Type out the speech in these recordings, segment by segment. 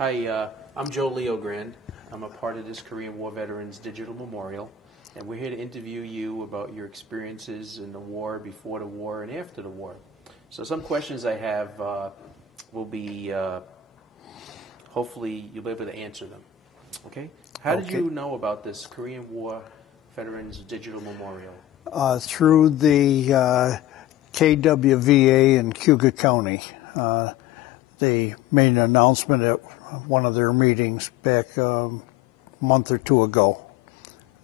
Hi, I'm Joe Leogrand. I'm a part of this Korean War Veterans Digital Memorial, and we're here to interview you about your experiences in the war, before the war, and after the war. So some questions I have will be, hopefully you'll be able to answer them. Okay? How did you know about this Korean War Veterans Digital Memorial? Through the KWVA in Cuga County. They made an announcement at one of their meetings back a month or two ago.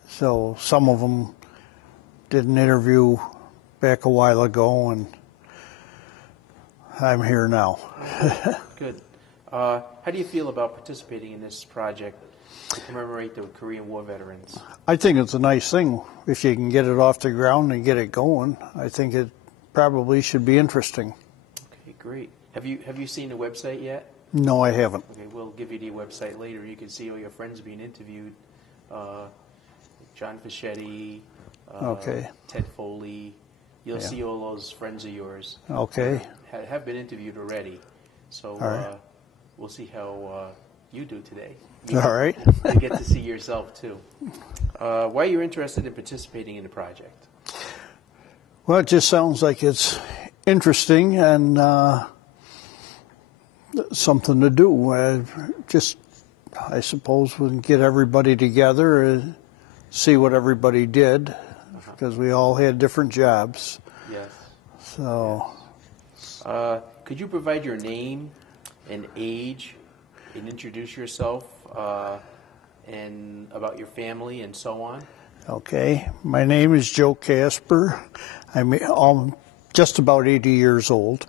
So some of them did an interview back a while ago, and I'm here now. Good. How do you feel about participating in this project to commemorate the Korean War veterans? I think it's a nice thing. If you can get it off the ground and get it going, I think it probably should be interesting. Okay, great. Have you seen the website yet? No, I haven't. Okay, we'll give you the website later. You can see all your friends being interviewed. John Fischetti, Ted Foley. You'll see all those friends of yours. Okay. Have been interviewed already. So right. We'll see how you do today. All right. You get to see yourself too. Why are you interested in participating in the project? Well, it just sounds like it's interesting and something to do. I suppose we can get everybody together and see what everybody did, because we all had different jobs. Yes. So. Could you provide your name and age and introduce yourself and about your family and so on? Okay. My name is Joe Casper. I'm just about 80 years old.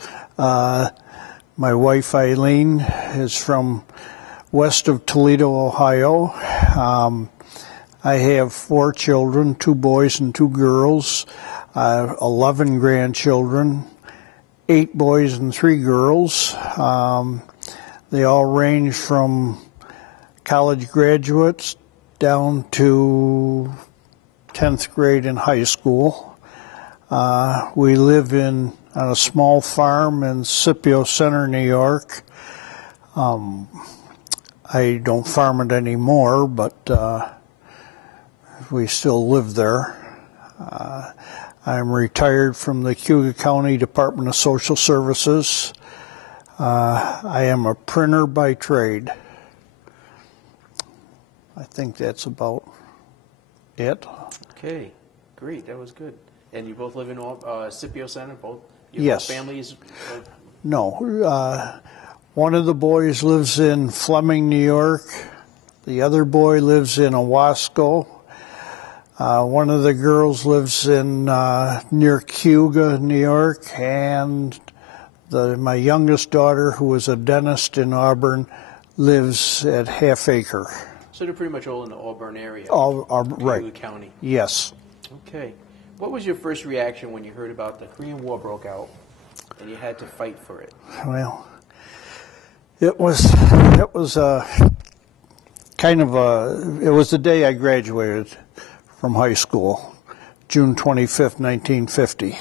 My wife Irene is from west of Toledo, Ohio. I have 4 children, 2 boys and 2 girls, 11 grandchildren, 8 boys and 3 girls. They all range from college graduates down to 10th grade in high school. We live on a small farm in Scipio Center, New York. I don't farm it anymore, but we still live there. I'm retired from the Cuga County Department of Social Services. I am a printer by trade. I think that's about it. Okay, great. That was good. And you both live in Scipio Center, both? Yes. Both families? No. One of the boys lives in Fleming, New York. The other boy lives in Owasco. One of the girls lives in near Cuga, New York, and my youngest daughter, who is a dentist in Auburn, lives at Half Acre. So they're pretty much all in the Auburn area, right? Cuga County. Yes. Okay. What was your first reaction when you heard about the Korean War broke out and you had to fight for it? Well, it was kind of it was the day I graduated from high school, June 25th, 1950.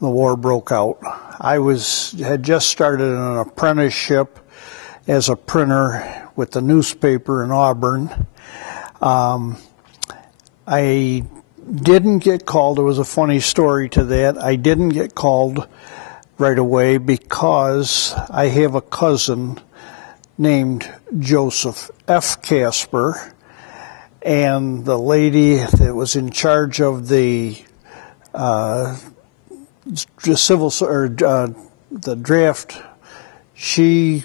The war broke out. I had just started an apprenticeship as a printer with the newspaper in Auburn. I didn't get called. There was a funny story to that. I didn't get called right away because I have a cousin named Joseph F. Casper, and the lady that was in charge of the the draft, he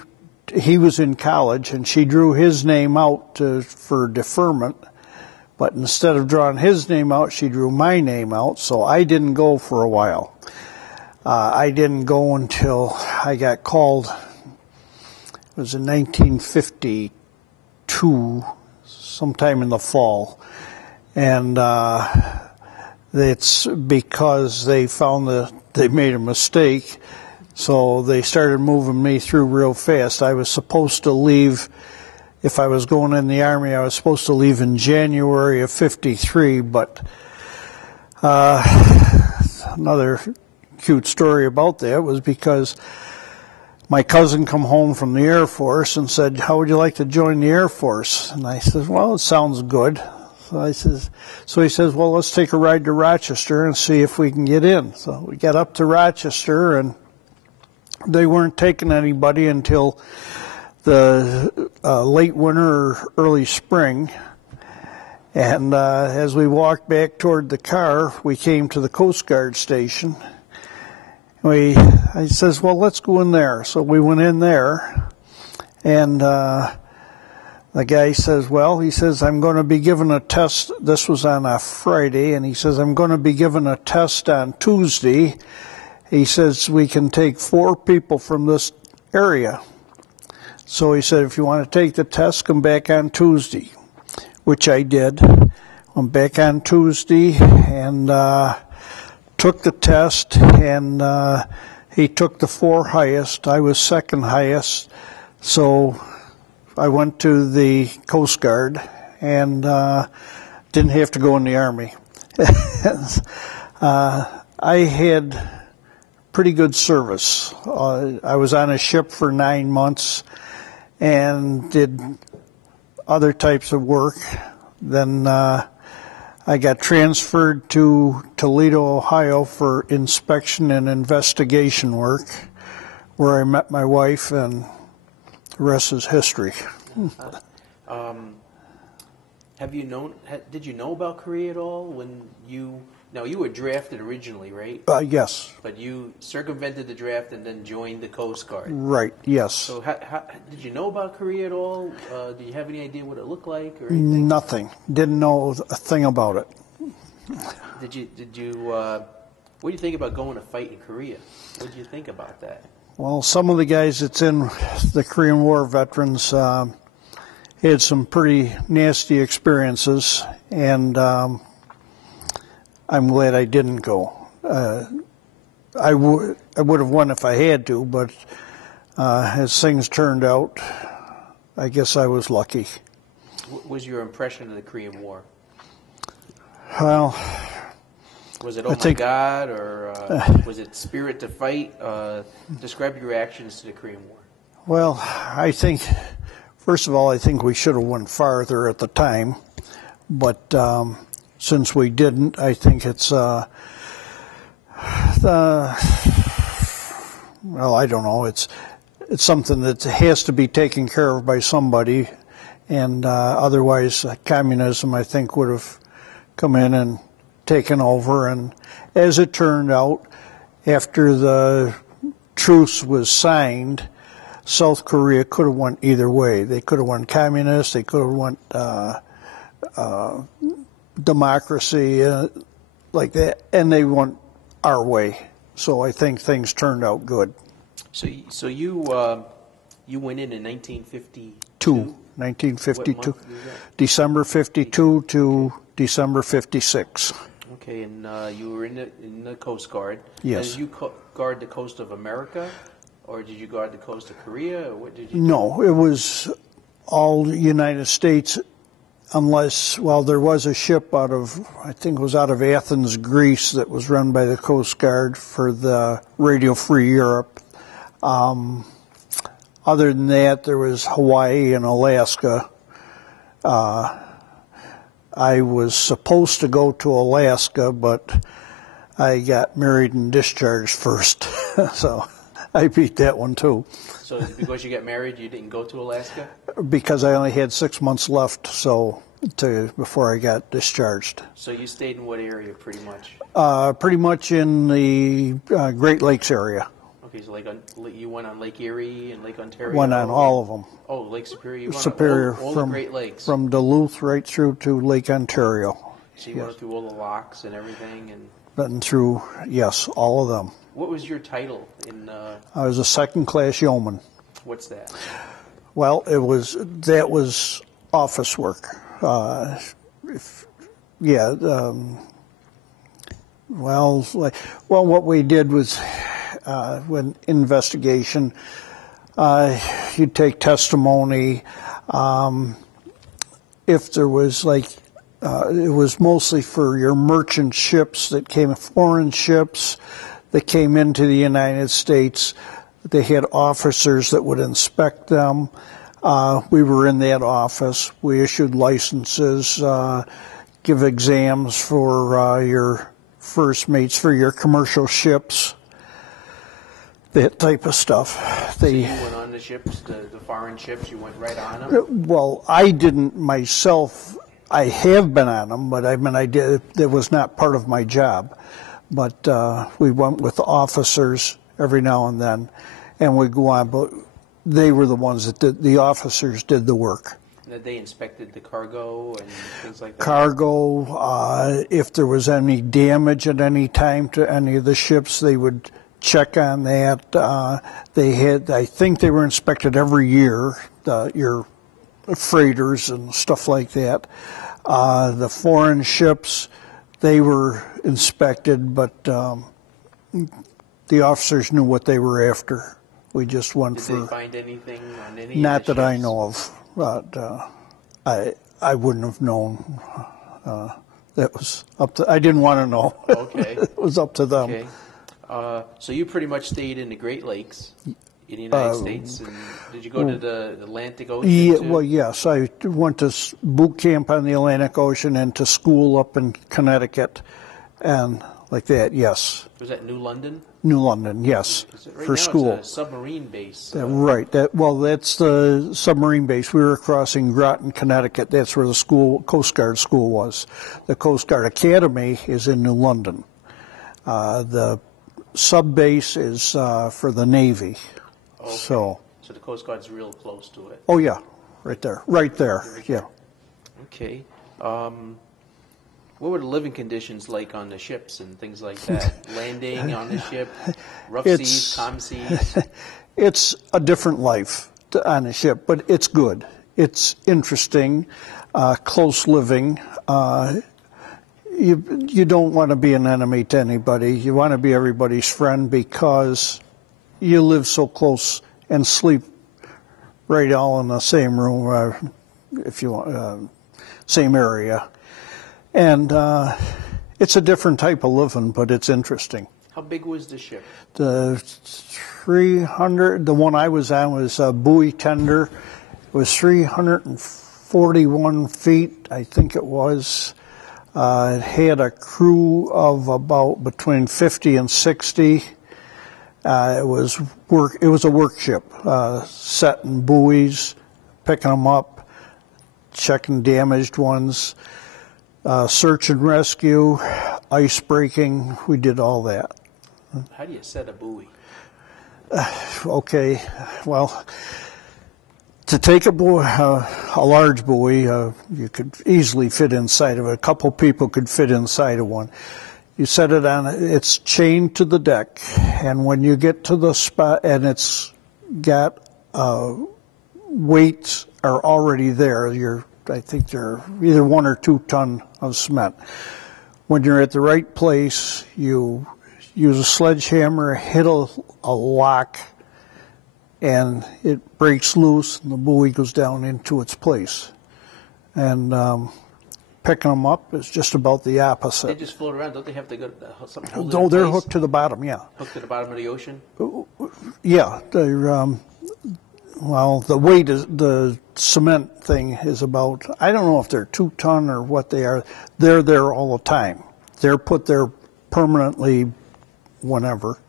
was in college, and she drew his name out for deferment. But instead of drawing his name out, she drew my name out, so I didn't go for a while. I didn't go until I got called. It was in 1952, sometime in the fall. And it's because they found that they made a mistake, so they started moving me through real fast. I was supposed to leave. If I was going in the Army, I was supposed to leave in January of '53, but another cute story about that was because my cousin come home from the Air Force and said, "How would you like to join the Air Force?" And I said, "Well, it sounds good." So he says, "Well, let's take a ride to Rochester and see if we can get in." So we got up to Rochester, and they weren't taking anybody until the late winter or early spring. And as we walked back toward the car, we came to the Coast Guard station. I says, "Well, let's go in there." So we went in there, and the guy says, he says, "I'm going to be given a test." This was on a Friday, and he says, "I'm going to be given a test on Tuesday." He says, "We can take 4 people from this area." So he said, "If you want to take the test, come back on Tuesday," which I did. Went back on Tuesday and took the test, and he took the 4 highest. I was second highest, so I went to the Coast Guard and didn't have to go in the Army. I had pretty good service. I was on a ship for 9 months and did other types of work. Then I got transferred to Toledo, Ohio for inspection and investigation work, where I met my wife, and the rest is history. Did you know about Korea at all when you were drafted originally, right? Yes. But you circumvented the draft and then joined the Coast Guard. Right, yes. So how did you know about Korea at all? Do you have any idea what it looked like or anything? Nothing. Didn't know a thing about it. What do you think about going to fight in Korea? What did you think about that? Well, some of the guys that's in the Korean War veterans had some pretty nasty experiences, and I'm glad I didn't go. I would have won if I had to, but as things turned out, I guess I was lucky. What was your impression of the Korean War? Well, was it, my God, or was it spirit to fight? Describe your reactions to the Korean War. Well, I think, first of all, I think we should have went farther at the time, but since we didn't, I think it's, well, I don't know, it's something that has to be taken care of by somebody, and otherwise communism, I think, would have come in and taken over. And as it turned out, after the truce was signed, South Korea could have went either way. They could have went communist, they could have went democracy, like that, and they went our way. So I think things turned out good. So you went in 1952? 1952. What month was that? December 52 to December 56. Okay, and you were in the Coast Guard. Yes. Did you guard the coast of America, or did you guard the coast of Korea, or what did you do? No, it was all the United States, unless, well, there was a ship out of Athens, Greece, that was run by the Coast Guard for the Radio Free Europe. Other than that, there was Hawaii and Alaska. I was supposed to go to Alaska, but I got married and discharged first, so I beat that one too. So because you got married, you didn't go to Alaska? Because I only had 6 months left, before I got discharged. So you stayed in what area, pretty much? Pretty much in the Great Lakes area. Okay, so you went on Lake Erie and Lake Ontario? Went on all of them. Oh, Lake Superior? You went Superior, on all the Great Lakes? From Duluth right through to Lake Ontario. So you went through all the locks and everything? And through, yes, all of them. What was your title in? I was a second-class yeoman. What's that? Well, that was office work. What we did was, when investigation, you'd take testimony. If there was it was mostly for your merchant ships that came, foreign ships that came into the United States They had officers that would inspect them. We were in that office. We issued licenses, give exams for your first mates for your commercial ships, that type of stuff. So you went on the ships, the foreign ships, you went right on them? Well, I didn't myself. I have been on them, but I mean, I did. That was not part of my job. But we went with officers every now and then, and we go on. But they were the ones that did. The officers did the work. They inspected the cargo and things like that? Cargo, if there was any damage at any time to any of the ships, they would check on that. They had, I think they were inspected every year, your freighters and stuff like that. The foreign ships, they were inspected, but the officers knew what they were after. We just went for... Did they find anything on any Not of the that I ships? know of, but I wouldn't have known. That was up to... I didn't want to know. Okay. It was up to them. Okay. So you pretty much stayed in the Great Lakes in the United States, and did you go to the Atlantic Ocean Yeah, too? well, yes. I went to boot camp on the Atlantic Ocean and to school up in Connecticut and like that, yes. Was that New London? New London, yes, Right for now school. It's a submarine base. Right. That's the submarine base. We were crossing Groton, Connecticut. That's where the school, Coast Guard school was. The Coast Guard Academy is in New London. The sub base is for the Navy. Okay. So the Coast Guard's real close to it. Oh yeah, right there. Yeah. Okay. What were the living conditions like on the ships and things like that? Landing on the ship, rough seas, calm seas? It's a different life on a ship, but it's good. It's interesting, close living. You don't want to be an enemy to anybody. You want to be everybody's friend because you live so close and sleep right all in the same room, if you want, same area. And it's a different type of living, but it's interesting. How big was the ship? The one I was on was a buoy tender. It was 341 feet, I think it was. It had a crew of about between 50 and 60. It was a work ship, setting buoys, picking them up, checking damaged ones. Search and rescue, ice breaking, we did all that. How do you set a buoy? Okay, well, to take a large buoy, you could easily fit inside of it. A couple people could fit inside of one. You set it on, it's chained to the deck, and when you get to the spot, and it's got weights are already there, I think they're either 1 or 2 ton of cement. When you're at the right place, you use a sledgehammer, hit a lock, and it breaks loose, and the buoy goes down into its place. And picking them up is just about the opposite. They just float around. Don't they have to go to something? Hold No, they're hooked to the bottom, yeah. Hooked to the bottom of the ocean? Yeah, they're... Well, the weight is the cement thing is about, I don't know if they're 2 ton or what they are. They're there all the time. They're put there permanently whenever.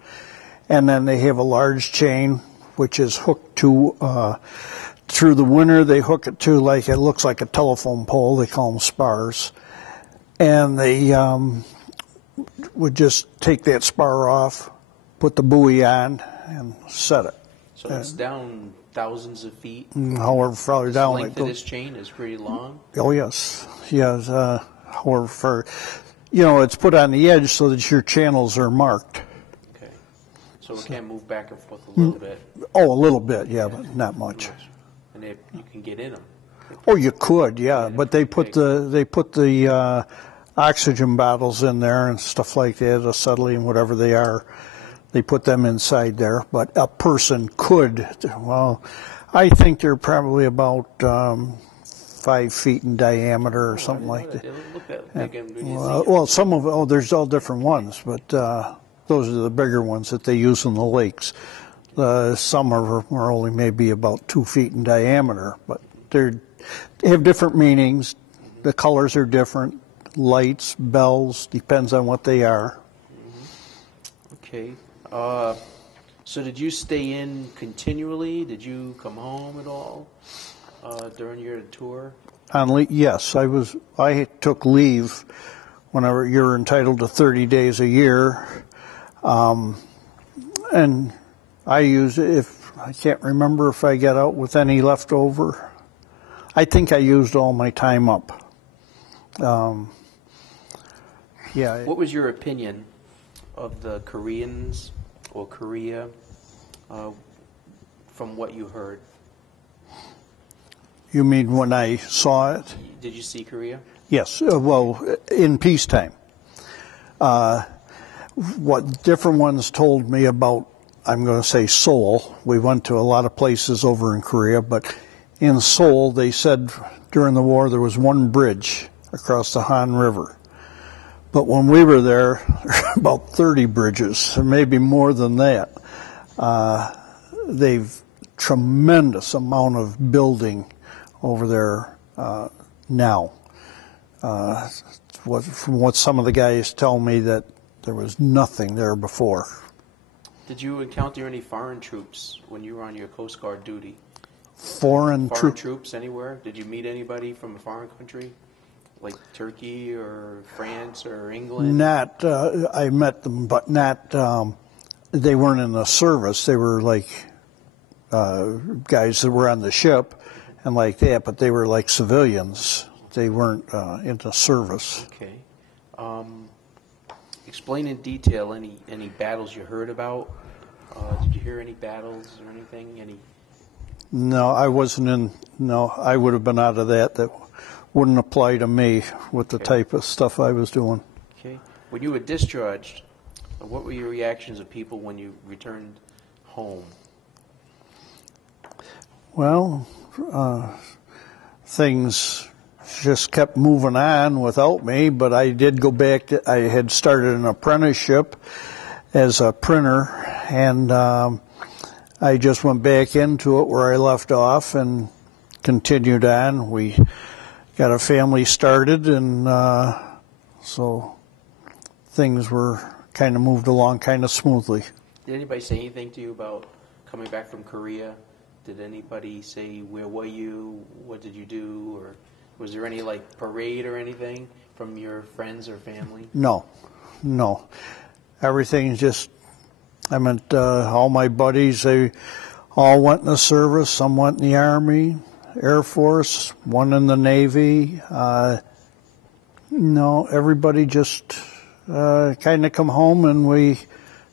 And then they have a large chain which is hooked to, through the winter they hook it to like, it looks like a telephone pole. They call them spars. And they would just take that spar off, put the buoy on, and set it. So it's down thousands of feet. However far down the length it of goes. this chain is pretty long. Oh yes, yes. However far, it's put on the edge so that your channels are marked. Okay, so it can move back and forth a little bit. Oh, a little bit, yeah, but not much. And you can get in them. Oh, you could, yeah, but they put the oxygen bottles in there and stuff like that, acetylene, whatever they are. They put them inside there, but a person could. Well, I think they're probably about 5 feet in diameter or something like that. They look that big. Well, some of there's all different ones, but those are the bigger ones that they use in the lakes. Some of them are only maybe about 2 feet in diameter, but they have different meanings. The colors are different. Lights, bells, depends on what they are. Okay. So did you stay in continually? Did you come home at all during your tour? Yes, I took leave whenever you're entitled to 30 days a year, and I used it. I can't remember if I got out with any left over. I think I used all my time up. Yeah. What was your opinion of the Koreans or Korea from what you heard? You mean when I saw it? Did you see Korea? Yes. Well, in peacetime. What different ones told me about, I'm going to say Seoul. We went to a lot of places over in Korea, but in Seoul, they said during the war there was one bridge across the Han River. But when we were there were about 30 bridges, and maybe more than that. They've tremendous amount of building over there now. From what some of the guys tell me, that there was nothing there before. Did you encounter any foreign troops when you were on your Coast Guard duty? Foreign troops anywhere? Did you meet anybody from a foreign country, like Turkey or France or England? Not, I met them, but not. They weren't in the service. They were like guys that were on the ship and like that, but they were like civilians. They weren't into service. Okay. Explain in detail any battles you heard about. Did you hear any battles or anything? No, I wasn't in. No, I would have been out of that. That wouldn't apply to me with the type of stuff I was doing. Okay. When you were discharged, what were your reactions of people when you returned home? Well, things just kept moving on without me, but I did go back I had started an apprenticeship as a printer, and I just went back into it where I left off and continued on. We got a family started, and so things were kind of moved along kind of smoothly. Did anybody say anything to you about coming back from Korea? Did anybody say, where were you? What did you do? Or was there any like parade or anything from your friends or family? No. Everything just, I meant all my buddies, they all went in the service. Some went in the Army, Air Force, one in the Navy. No, everybody just kind of come home, and we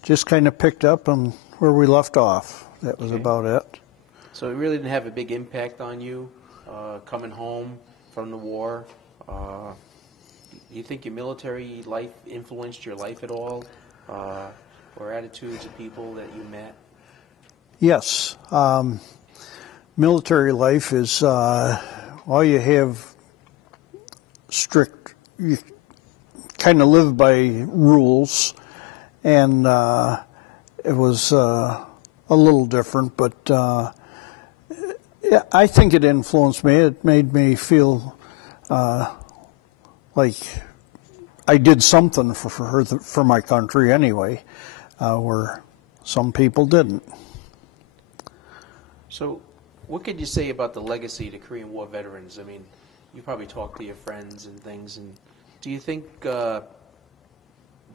just kind of picked up on where we left off. That was about it. So it really didn't have a big impact on you coming home from the war. Do you think your military life influenced your life at all, or attitudes of people that you met? Yes. Military life is, well, you have strict, you kind of live by rules, and it was a little different, but yeah, I think it influenced me. It made me feel like I did something for my country anyway, where some people didn't. So what could you say about the legacy to Korean War veterans? I mean, you probably talk to your friends and things, and do you think that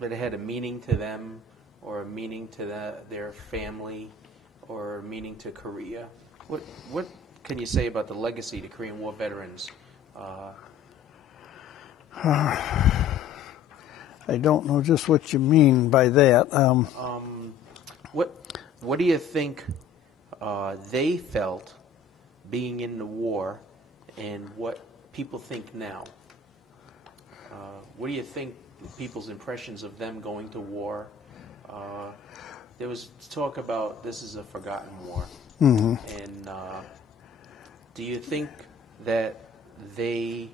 it had a meaning to them, or a meaning to their family, or a meaning to Korea? What can you say about the legacy to Korean War veterans? I don't know just what you mean by that. What do you think they felt being in the war, and what people think now? What do you think people's impressions of them going to war? There was talk about this is a forgotten war. Mm-hmm. And do you think that they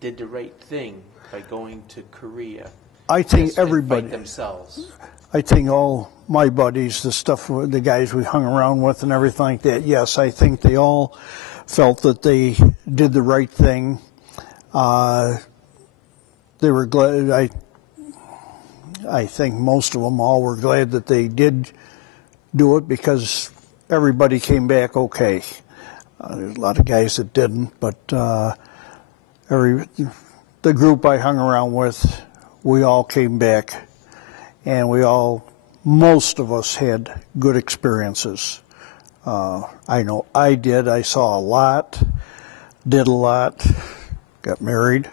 did the right thing by going to Korea I think Yes, and everybody. fight themselves. I think all my buddies, the guys we hung around with and everything like that, yes, I think they all felt that they did the right thing. They were glad. I think most of them all were glad that they did do it because everybody came back okay. There's a lot of guys that didn't, but the group I hung around with, we all came back, and most of us had good experiences. I know I did. I saw a lot, did a lot, got married.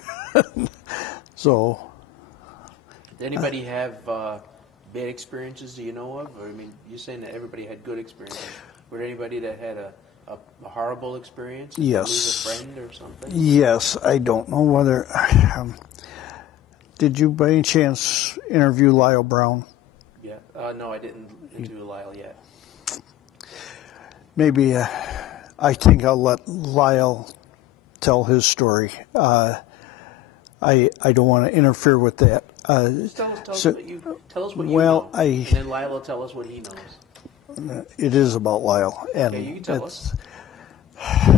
So. Did anybody have bad experiences that you know of? Or, I mean, you're saying that everybody had good experiences. Were there anybody that had a horrible experience? Yes. Lose a friend or something? Yes, I don't know whether. Did you by any chance interview Lyle Brown? Yeah. No, I didn't interview Lyle yet. Maybe I think I'll let Lyle tell his story. I don't want to interfere with that. Tell us what you know. And then Lyle will tell us what he knows. It is about Lyle. And okay, you can tell us.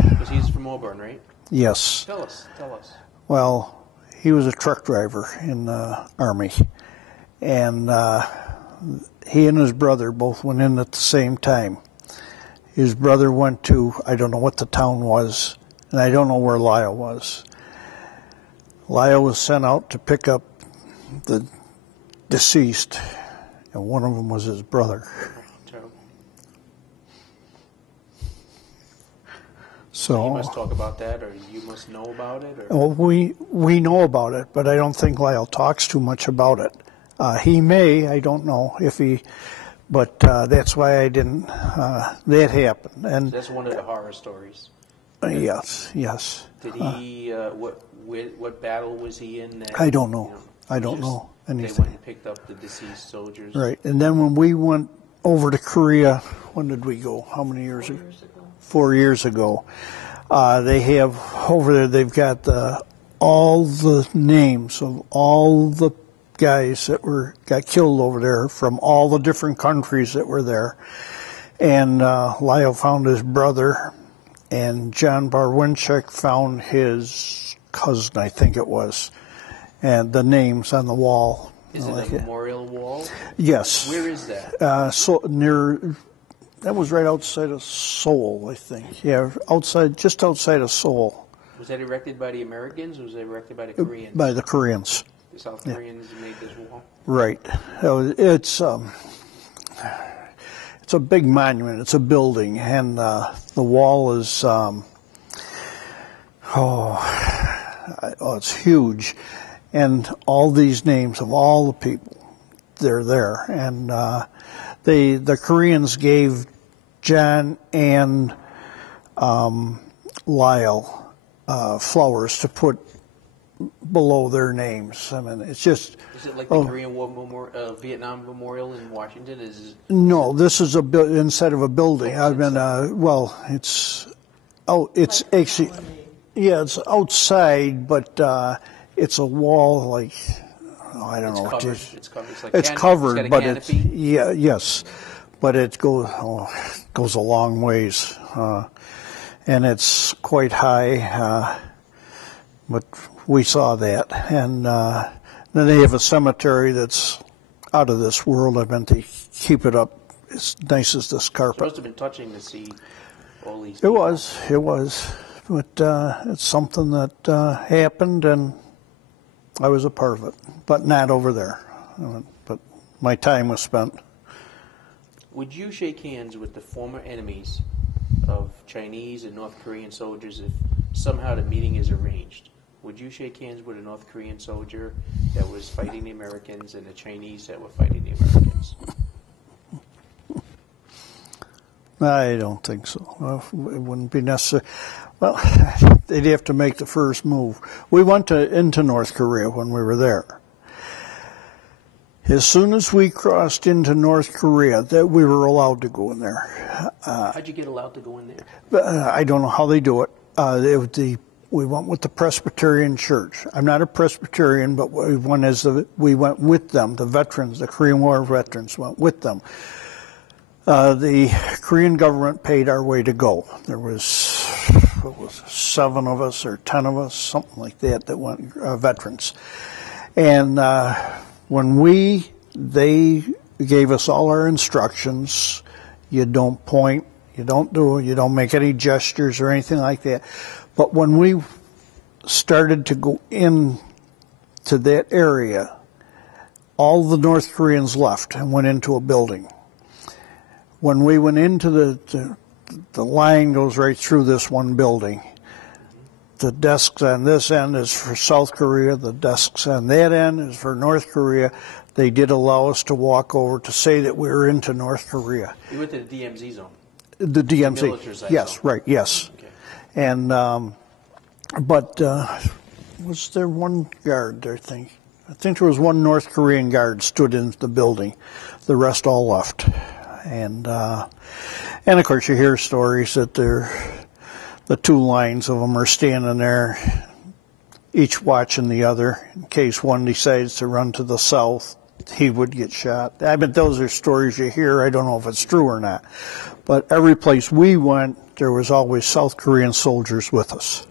Because he's from Auburn, right? Yes. Tell us. Well, he was a truck driver in the Army. And he and his brother both went in at the same time. His brother went to, I don't know what the town was, and I don't know where Lyle was. Lyle was sent out to pick up the deceased, and one of them was his brother. Terrible. So you must talk about that, or you must know about it? Or? Well, we know about it, but I don't think Lyle talks too much about it. He may, I don't know if he, but that's why I didn't. That happened, and so that's one of the horror stories. Yes. Did he? What battle was he in? I don't know. I don't know anything. They went and picked up the deceased soldiers. Right, and then when we went over to Korea, when did we go? How many years ago? 4 years ago. They have over there. They've got all the names of all the guys that got killed over there from all the different countries that were there. And Lyle found his brother, and John Barwinchik found his cousin, I think it was, and the names on the wall. Is it a memorial wall? Yes. Where is that? So near. That was right outside of Seoul, I think. Yeah, just outside of Seoul. Was that erected by the Americans, or was it erected by the Koreans? By the Koreans. The South Koreans made this wall? Right. It's a big monument. It's a building, and the wall is it's huge, and all these names of all the people, they're there, and the Koreans gave John and Lyle flowers to put below their names. I mean, it's just. Is it like the Korean War Vietnam Memorial in Washington? No, this is inside of a building. I've been. It's actually. Yeah, it's outside, but it's a wall like. I don't know. Covered. It's covered, it's but canopy? yes, but it goes a long ways, and it's quite high. But we saw that, and then they have a cemetery that's out of this world. I meant to keep it up as nice as this carpet. It must have been touching to see all these. It was, but it's something that happened, and I was a part of it, but not over there. But my time was spent. Would you shake hands with the former enemies of Chinese and North Korean soldiers if somehow the meeting is arranged? Would you shake hands with a North Korean soldier that was fighting the Americans and the Chinese that were fighting the Americans? I don't think so. It wouldn't be necessary. Well, they'd have to make the first move. We went into North Korea when we were there. As soon as we crossed into North Korea, that we were allowed to go in there. How'd you get allowed to go in there? I don't know how they do it. we went with the Presbyterian Church. I'm not a Presbyterian, but we went with them. The veterans, the Korean War veterans, went with them. The Korean government paid our way to go. There was 7 of us or 10 of us, something like that went veterans. And when they gave us all our instructions. You don't point, you don't make any gestures or anything like that. But when we started to go in to that area, all the North Koreans left and went into a building. When we went into the line goes right through this one building. The desks on this end is for South Korea. The desks on that end is for North Korea. They did allow us to walk over to say that we were into North Korea. You went to the DMZ zone? The DMZ. Yes, zone. Right, yes. Okay. And, but was there one guard there, I think? I think there was one North Korean guard stood in the building. The rest all left. And of course you hear stories that the 2 lines of them are standing there, each watching the other. In case one decides to run to the south, he would get shot. I mean, those are stories you hear. I don't know if it's true or not. But every place we went, there was always South Korean soldiers with us.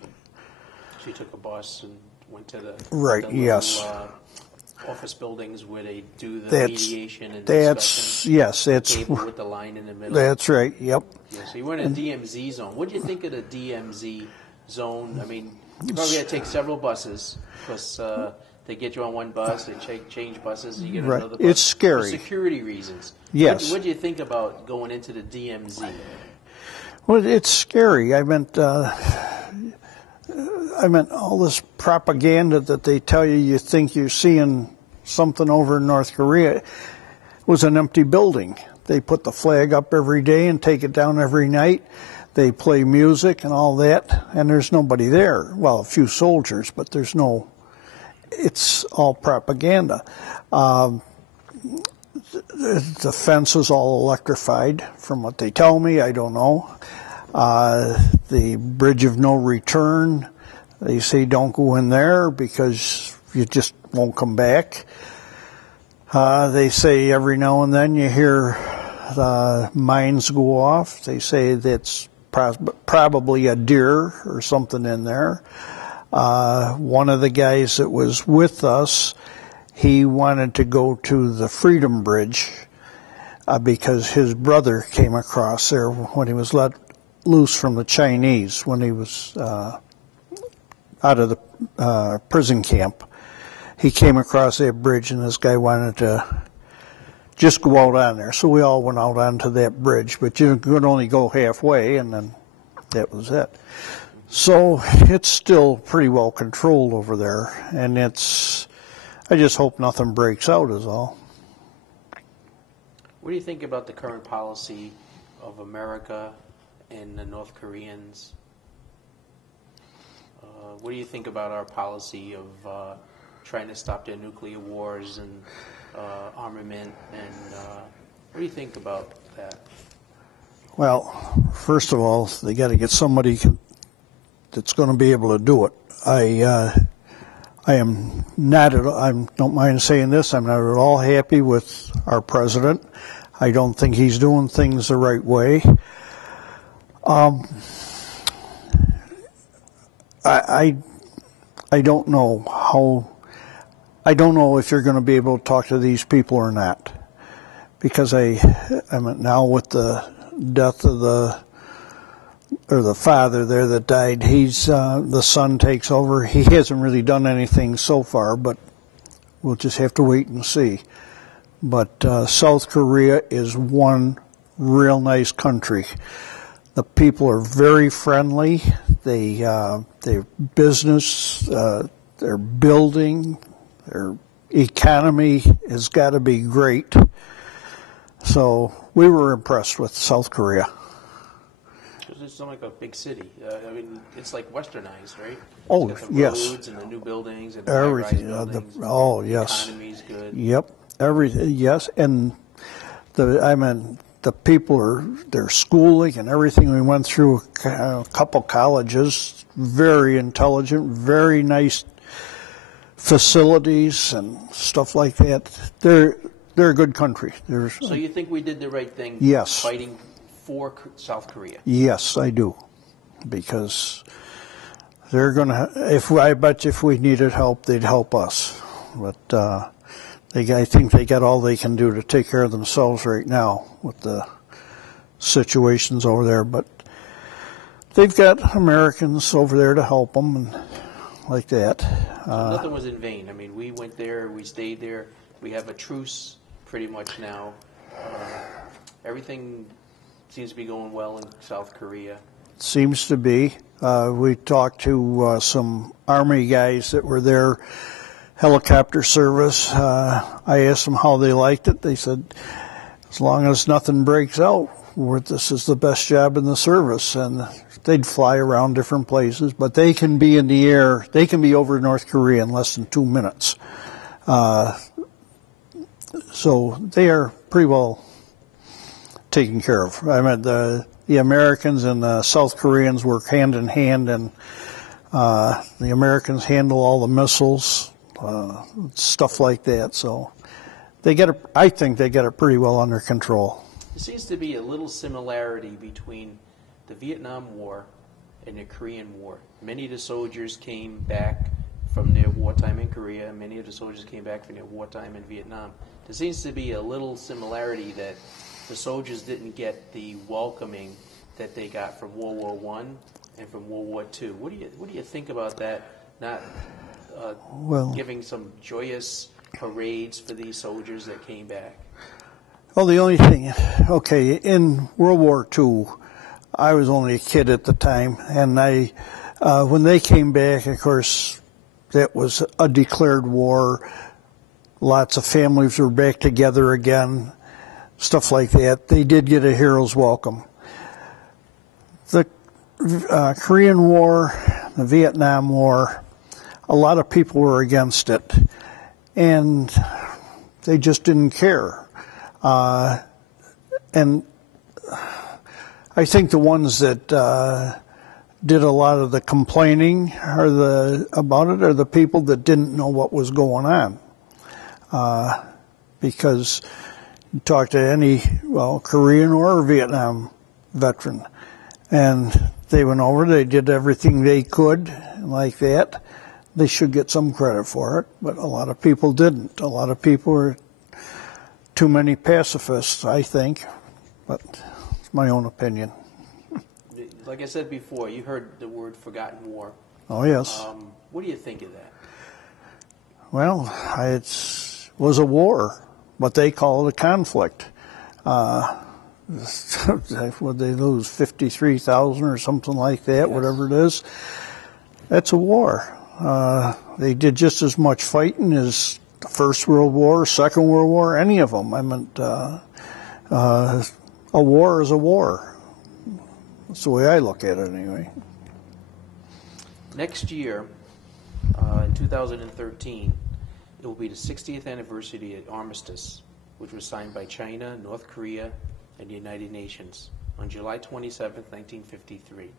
So you took a bus and went to the little, yes. Office buildings where they do the mediation and discussion. Yes, that's table with the line in the middle. That's right. Yep. Yeah, so you were in a DMZ zone. What do you think of the DMZ zone? I mean, you probably had to take several buses because they get you on one bus, they change buses, and you get another bus. It's scary. For security reasons. Yes. What do you think about going into the DMZ? Well, it's scary. I meant all this propaganda that they tell you think you're seeing something over in North Korea was an empty building. They put the flag up every day and take it down every night. They play music and all that, and there's nobody there. Well, a few soldiers, but it's all propaganda. The fence is all electrified, from what they tell me. I don't know. The bridge of no return, they say don't go in there because you just won't come back. They say every now and then you hear the mines go off. They say that's probably a deer or something in there. One of the guys that was with us, he wanted to go to the Freedom Bridge because his brother came across there when he was let loose from the Chinese, when he was out of the prison camp. He came across that bridge, and this guy wanted to just go out on there. So we all went out onto that bridge, but you could only go halfway, and then that was it. So it's still pretty well controlled over there, and I just hope nothing breaks out is all. What do you think about the current policy of America and the North Koreans? What do you think about our policy of trying to stop their nuclear wars and armament? And what do you think about that? Well, first of all, they got to get somebody that's going to be able to do it. I am not at all, I don't mind saying this, I'm not at all happy with our president. I don't think he's doing things the right way. I don't know I don't know if you're going to be able to talk to these people or not, because I'm now with the death of the father there that died. The son takes over. He hasn't really done anything so far, but we'll just have to wait and see. But South Korea is one real nice country. The people are very friendly. Their business, their building, their economy has got to be great. So we were impressed with South Korea. It's not like a big city. I mean, it's like westernized, right? Oh, it's got the yes. roads and the new buildings and the everything. high-rise buildings. Oh, yes. The economy's good. Yep. Everything. Yes, and the people their schooling and everything. We went through a couple colleges, very intelligent, very nice facilities and stuff like that. They're a good country. So you think we did the right thing? Yes. Fighting for South Korea. Yes, I do, because they're gonna. I bet if we needed help, they'd help us. But I think they got all they can do to take care of themselves right now with the situations over there. But they've got Americans over there to help them and like that. So nothing was in vain. I mean, we went there, we stayed there. We have a truce pretty much now. Everything seems to be going well in South Korea. Seems to be. We talked to some Army guys that were there, helicopter service. I asked them how they liked it. They said, as long as nothing breaks out, this is the best job in the service. And they'd fly around different places, but they can be in the air. They can be over North Korea in less than 2 minutes. So they are pretty well taken care of. I mean, the Americans and the South Koreans work hand in hand, and the Americans handle all the missiles, stuff like that. So I think they get it pretty well under control. There seems to be a little similarity between the Vietnam War and the Korean War. Many of the soldiers came back from their wartime in Korea. Many of the soldiers came back from their wartime in Vietnam. There seems to be a little similarity that the soldiers didn't get the welcoming that they got from World War I and from World War II. What do you think about that? Not giving some joyous parades for these soldiers that came back. Well, the only thing, okay, in World War II, I was only a kid at the time, and when they came back, of course, that was a declared war. Lots of families were back together again, stuff like that. They did get a hero's welcome. The Korean War, the Vietnam War, a lot of people were against it, and they just didn't care. And I think the ones that did a lot of the complaining about it are the people that didn't know what was going on. Because you talk to any, Korean or Vietnam veteran, and they went over, they did everything they could like that. They should get some credit for it, but a lot of people didn't. A lot of people were too many pacifists, I think, but it's my own opinion. Like I said before, you heard the word forgotten war. Oh, yes. What do you think of that? Well, it was a war, but they call it a conflict. Would they lose 53,000 or something like that, yes. Whatever it is? That's a war. They did just as much fighting as the First World War, Second World War, any of them. I meant a war is a war. That's the way I look at it anyway. Next year, in 2013, it will be the 60th anniversary of Armistice, which was signed by China, North Korea, and the United Nations on July 27, 1953.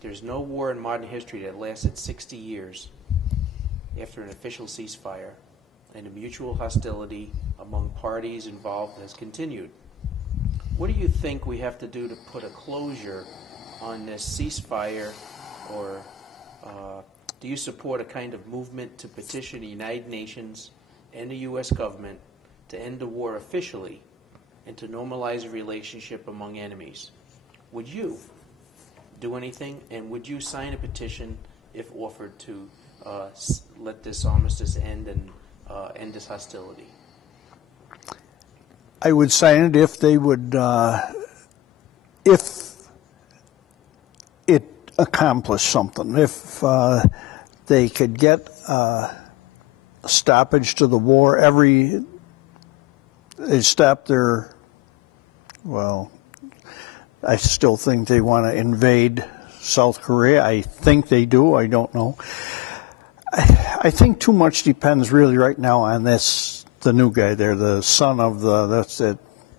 There's no war in modern history that lasted 60 years after an official ceasefire, and the mutual hostility among parties involved has continued. What do you think we have to do to put a closure on this ceasefire, or do you support a kind of movement to petition the United Nations and the U.S. government to end the war officially and to normalize a relationship among enemies? Would you do anything, and would you sign a petition if offered to let this armistice end and end this hostility? I would sign it if they would, if it accomplished something. If they could get a stoppage to the war, they stop their, I still think they want to invade South Korea. I think they do. I don't know. I think too much depends really right now on the new guy there, the son of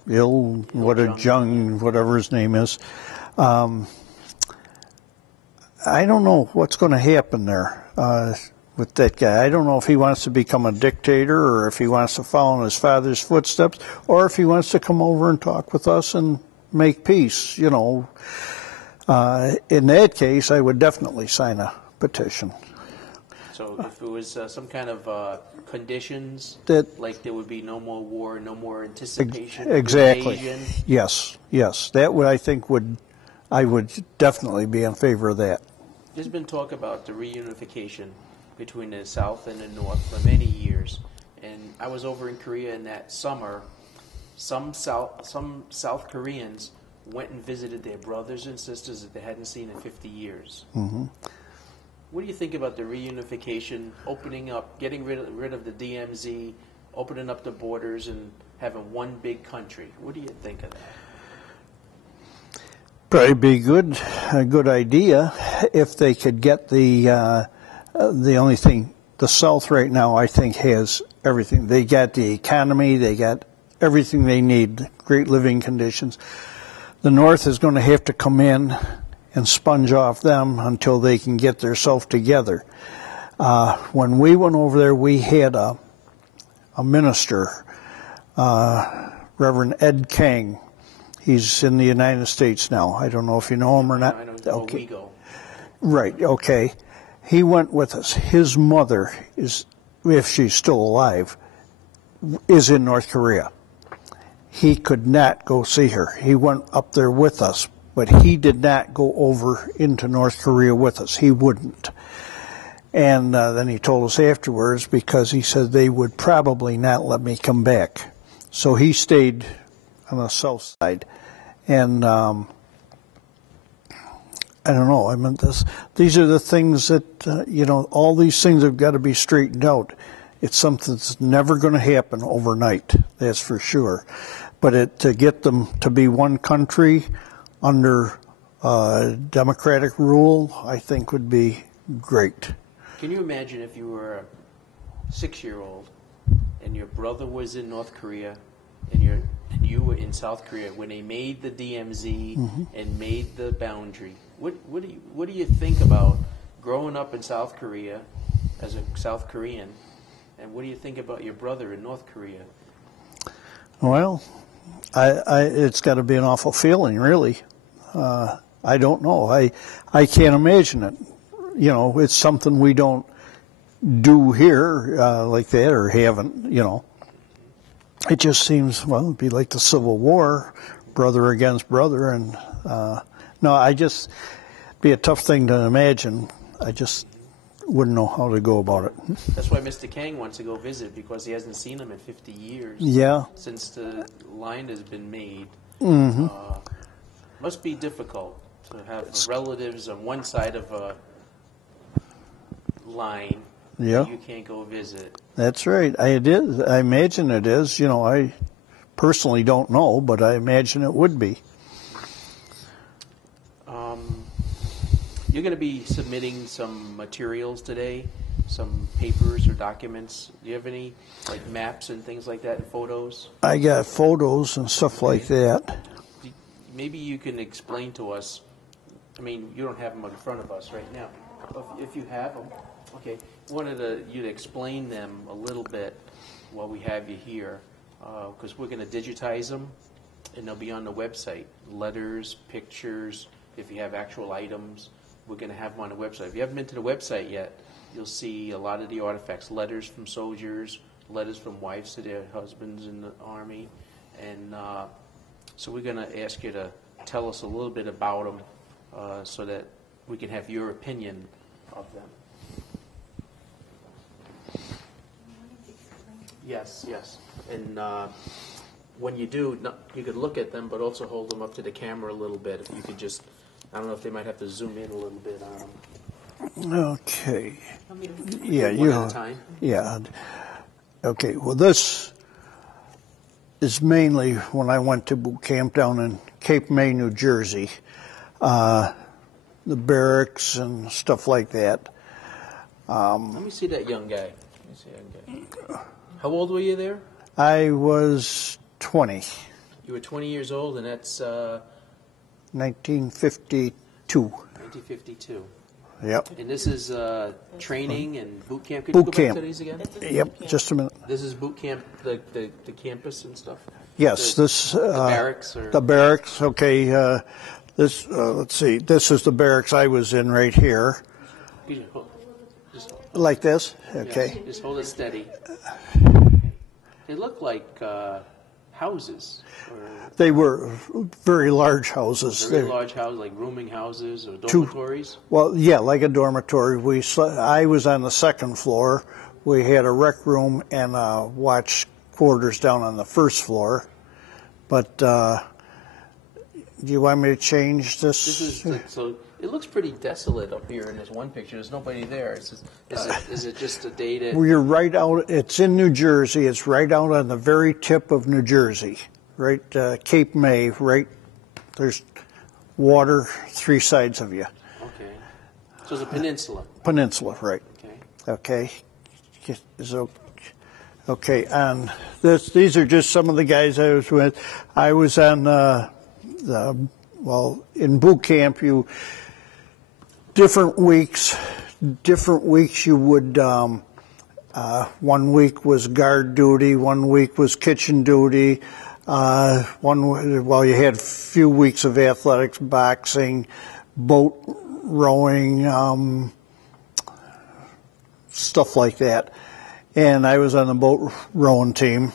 Jung, whatever his name is. I don't know what's going to happen there with that guy. I don't know if he wants to become a dictator or if he wants to follow in his father's footsteps or if he wants to come over and talk with us and make peace. In that case, I would definitely sign a petition. So if it was some kind of conditions, like there would be no more war, no more anticipation, exactly. Invasion. Yes. That would, I would definitely be in favor of that. There's been talk about the reunification between the South and the North for many years, and I was over in Korea in that summer. Some South Koreans went and visited their brothers and sisters that they hadn't seen in 50 years. Mm-hmm. What do you think about the reunification, opening up, getting rid of the DMZ, opening up the borders, and having one big country? What do you think of that? Probably be a good idea if they could get the only thing, the South right now I think has everything. They got the economy, they got everything they need, great living conditions. The North is going to have to come in and sponge off them until they can get themselves together. When we went over there, we had a minister, Reverend Ed Kang. He's in the United States now. I don't know if you know him or not. I know. Okay. We go. Right, okay. He went with us. His mother is, if she's still alive, is in North Korea. He could not go see her. He went up there with us, but he did not go over into North Korea with us. He wouldn't. And then he told us afterwards because he said they would probably not let me come back. So he stayed on the south side. And I don't know. I mean, these are the things that, all these things have got to be straightened out. It's something that's never going to happen overnight, that's for sure. But to get them to be one country under democratic rule, I think would be great. Can you imagine if you were a 6-year-old and your brother was in North Korea and you were in South Korea when they made the DMZ Mm-hmm. and made the boundary? What do you think about growing up in South Korea as a South Korean, and what do you think about your brother in North Korea? Well, it's got to be an awful feeling, really. I don't know. I can't imagine it. It's something we don't do here like that, or haven't. It just seems, well, it'd be like the Civil War, brother against brother, and be a tough thing to imagine. I just wouldn't know how to go about it. That's why Mr. Kang wants to go visit, because he hasn't seen him in 50 years. Yeah. Since the line has been made. Mm-hmm. Must be difficult to have relatives on one side of a line. Yeah. You can't go visit. That's right. It is. I imagine it is. I personally don't know, but I imagine it would be. You're going to be submitting some materials today, some papers or documents. Do you have any, like maps and things like that, and photos? I got photos and stuff like that. Maybe you can explain to us. I mean, you don't have them in front of us right now. If you have them, okay. Wanted you to explain them a little bit while we have you here, because we're going to digitize them, and they'll be on the website. Letters, pictures, if you have actual items, we're going to have them on the website. If you haven't been to the website yet, you'll see a lot of the artifacts, letters from soldiers, letters from wives to their husbands in the Army, and so we're going to ask you to tell us a little bit about them so that we can have your opinion of them. Yes. And when you do, you could look at them, but also hold them up to the camera a little bit. If you could just, I don't know if they might have to zoom in a little bit on them. Okay. Yeah, one at a time. Yeah. Okay. Well, this is mainly when I went to boot camp down in Cape May, New Jersey. The barracks and stuff like that. Let me see that young guy. How old were you there? I was 20. You were 20 years old, and that's 1952. 1952. Yep. And this is training and boot camp. Could you Boot go camp. back to these again? Yep, just a minute. This is boot camp, the campus and stuff? Yes, the barracks? Or? The barracks, okay. Let's see, this is the barracks I was in right here. Just Like this? Okay. Yes, just hold it steady. They look like houses. They were very large houses. Very large houses, like rooming houses or dormitories? Well, yeah, like a dormitory. I was on the second floor. We had a rec room and watch quarters down on the first floor. But do you want me to change this? This is so. It looks pretty desolate up here in this one picture. There's nobody there. Is it just a day that... We're right out, it's in New Jersey. It's right out on the very tip of New Jersey. Right, Cape May, right, there's water 3 sides of you. Okay. So it's a peninsula. Peninsula, right. Okay. Okay, and these are just some of the guys I was with. I was on, in boot camp, different weeks you would, 1 week was guard duty, 1 week was kitchen duty, you had a few weeks of athletics, boxing, boat rowing, stuff like that. And I was on the boat rowing team.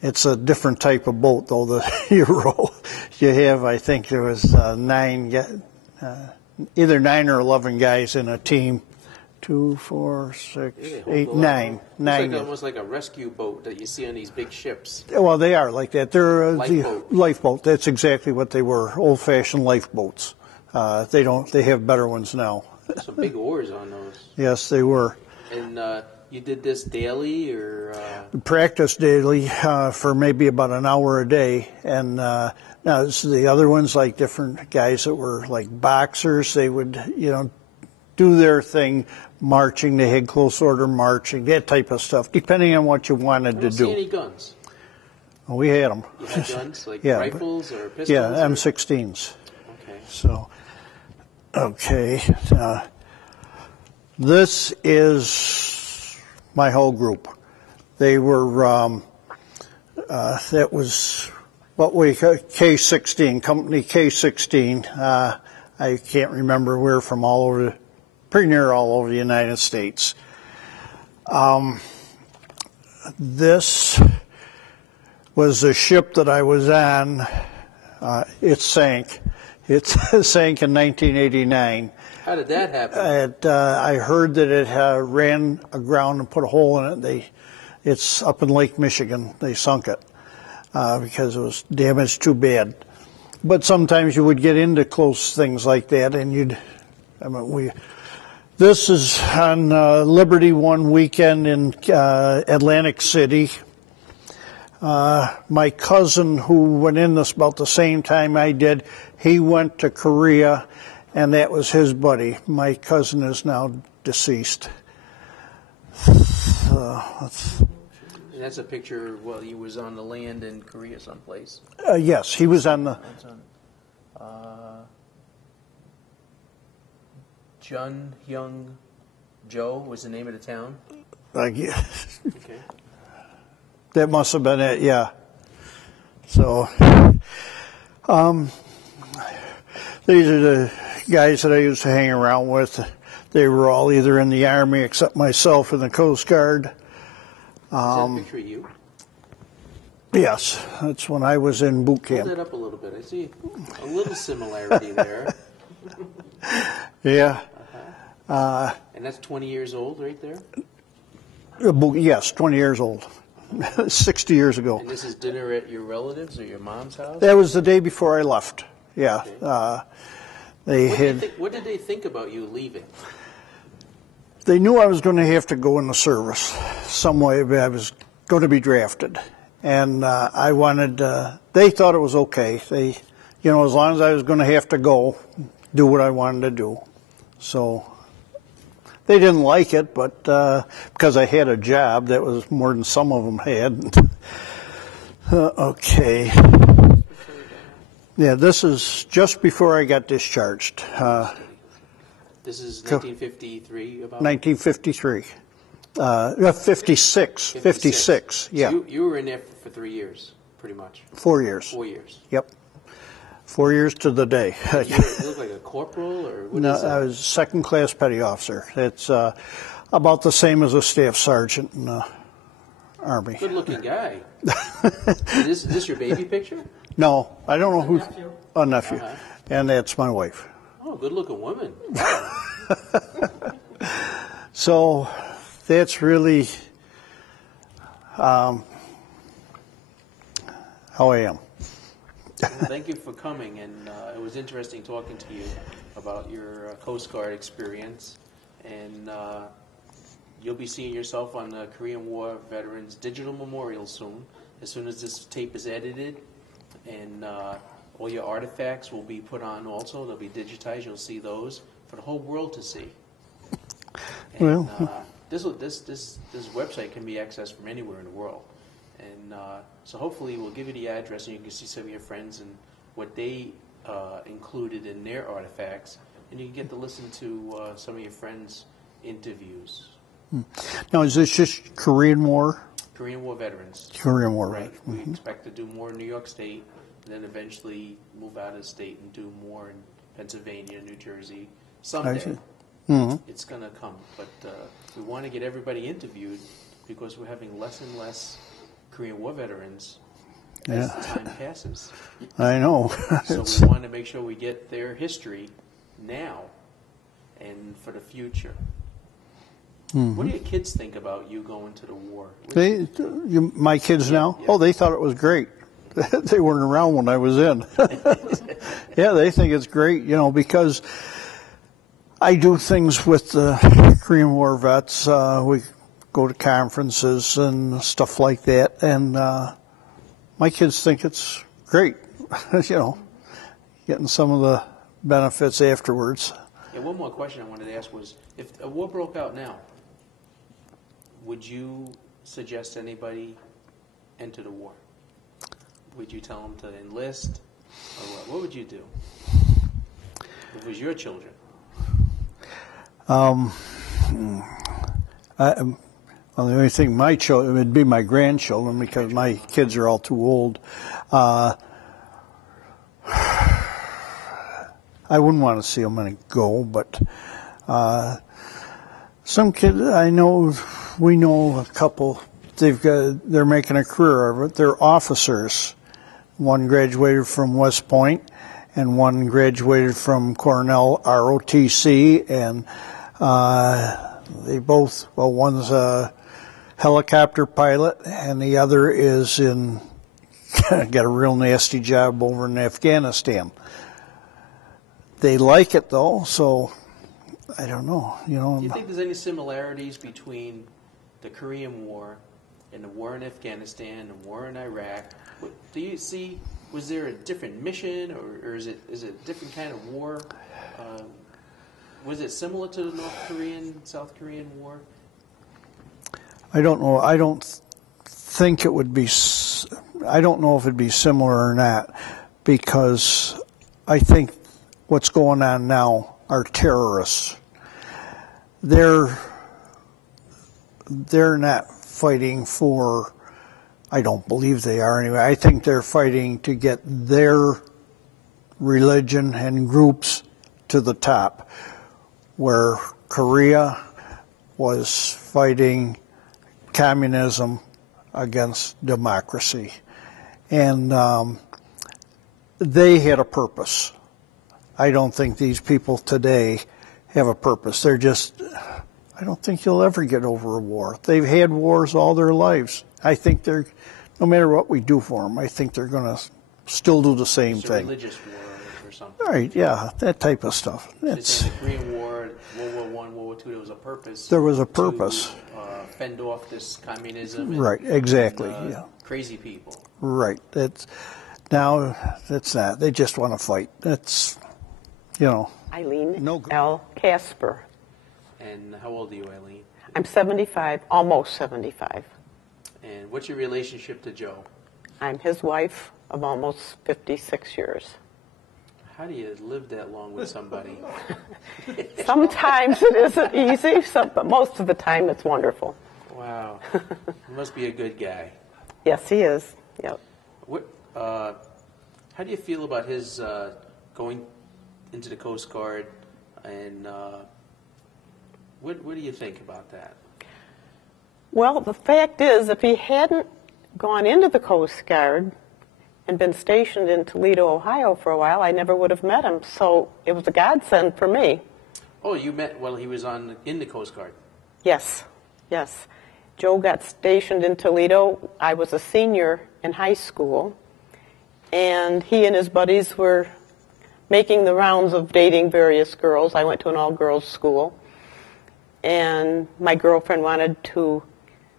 It's a different type of boat, though, that you row. You have, I think there was either 9 or 11 guys in a team. 2, 4, 6, 8, 9. It's like almost like a rescue boat that you see on these big ships. Well, they are like that. They're lifeboat. Lifeboat. That's exactly what they were. Old-fashioned lifeboats. They have better ones now. Some big oars on those. Yes, they were. And you did this daily, or practice daily for maybe about an hour a day. And now the other ones, like different guys that were like boxers, they would do their thing. Marching, they had close order marching, that type of stuff, depending on what you wanted to do. See any guns? Well, we had them. You had guns, like yeah, rifles or pistols? Yeah, M16s. Okay. So, okay. This is my whole group. They were, that was what we K-16, company K-16. I can't remember. We're from all over pretty near all over the United States. This was the ship that I was on. It sank. It sank in 1989. How did that happen? I heard that it ran aground and put a hole in it. It's up in Lake Michigan. They sunk it because it was damaged too bad. But sometimes you would get into close things like that, and This is on Liberty One weekend in Atlantic City. My cousin, who went in this about the same time I did, he went to Korea, and that was his buddy. My cousin is now deceased. And that's a picture while he was on the land in Korea someplace. Yes, he was on the... Jeonhyung-jo was the name of the town? Okay. That must have been it, yeah. So, these are the guys that I used to hang around with. They were all either in the Army, except myself, in the Coast Guard. Is that a picture of you? Yes, that's when I was in boot camp. Hold that up a little bit. I see a little similarity there. Yeah. And that's 20 years old right there? Yes, 20 years old. 60 years ago. And this is dinner at your relatives or your mom's house? That was the day before I left. Yeah. Okay. What did they think about you leaving? They knew I was going to have to go in the service some way. I was going to be drafted. And I wanted, they thought it was okay. They, as long as I was going to have to go, do what I wanted to do. So they didn't like it, but because I had a job that was more than some of them had. Okay. Yeah, this is just before I got discharged. This is 1953, about? 1953. 56. 56, yeah. So you were in there for 3 years, pretty much. 4 years. 4 years. Yep. 4 years to the day. You look like a corporal, or what No, is that? I was second-class petty officer. It's about the same as a staff sergeant in the Army. Good-looking guy. Is this your baby picture? No, I don't know who. nephew. A nephew. Uh-huh. And that's my wife. Oh, good-looking woman. So that's really how I am. Well, thank you for coming, and it was interesting talking to you about your Coast Guard experience, and you'll be seeing yourself on the Korean War Veterans Digital Memorial soon as this tape is edited, and all your artifacts will be put on also. They'll be digitized. You'll see those for the whole world to see. And, this website can be accessed from anywhere in the world. And so hopefully we'll give you the address and you can see some of your friends and what they included in their artifacts. And you can get to listen to some of your friends' interviews. Now, is this just Korean War? Korean War veterans. Korean War, Right. right? We expect to do more in New York State and then eventually move out of state and do more in Pennsylvania, New Jersey. Someday. It's going to come. But we want to get everybody interviewed because we're having less and less Korean War veterans as time passes. I know. So we want to make sure we get their history now and for the future. What do your kids think about you going to the war? My kids now? Yeah. Oh, they thought it was great. They weren't around when I was in. Yeah, they think it's great, because I do things with the Korean War vets. We go to conferences and stuff like that, and my kids think it's great, getting some of the benefits afterwards. Yeah, one more question I wanted to ask was, if a war broke out now, would you suggest anybody enter the war? Would you tell them to enlist? Or what would you do if it was your children? Well, the only thing my children, it would be my grandchildren because my kids are all too old. I wouldn't want to see them go, but some kids we know a couple. They're making a career of it. They're officers. One graduated from West Point, and one graduated from Cornell ROTC, and they both. Well, one's a helicopter pilot, and the other is got a real nasty job over in Afghanistan. They like it though, so I don't know. Do you think there's any similarities between the Korean War and the war in Afghanistan, the war in Iraq? Do you see? Was there a different mission, or is it a different kind of war? Was it similar to the North Korean, South Korean war? I don't know. I don't think it would be. I don't know if it'd be similar or not, because I think what's going on now are terrorists. They're not fighting for. I don't believe they are anyway. I think they're fighting to get their religion and groups to the top, where Korea was fighting communism against democracy. And they had a purpose. I don't think these people today have a purpose. They're just, I don't think you'll ever get over a war. They've had wars all their lives. I think no matter what we do for them, I think they're going to still do the same thing. Religious war or something. Right, yeah, that type of stuff. It's in the Korean War, World War I, World War II, there was a purpose. There was a purpose. To fend off this communism. Right, exactly, and, yeah. Crazy people. Right. Now, that's not. They just want to fight. That's, Irene No good. Casper. And how old are you, Eileen? I'm 75, almost 75. And what's your relationship to Joe? I'm his wife of almost 56 years. How do you live that long with somebody? Sometimes it isn't easy, but most of the time it's wonderful. Wow. He must be a good guy. Yes, he is. Yep. How do you feel about his going into the Coast Guard, and what do you think about that? Well, the fact is, if he hadn't gone into the Coast Guard and been stationed in Toledo, Ohio for a while, I never would have met him. So it was a godsend for me. Oh, you met while he was in the Coast Guard? Yes, yes. Joe got stationed in Toledo. I was a senior in high school, and he and his buddies were making the rounds of dating various girls. I went to an all-girls school, and my girlfriend wanted to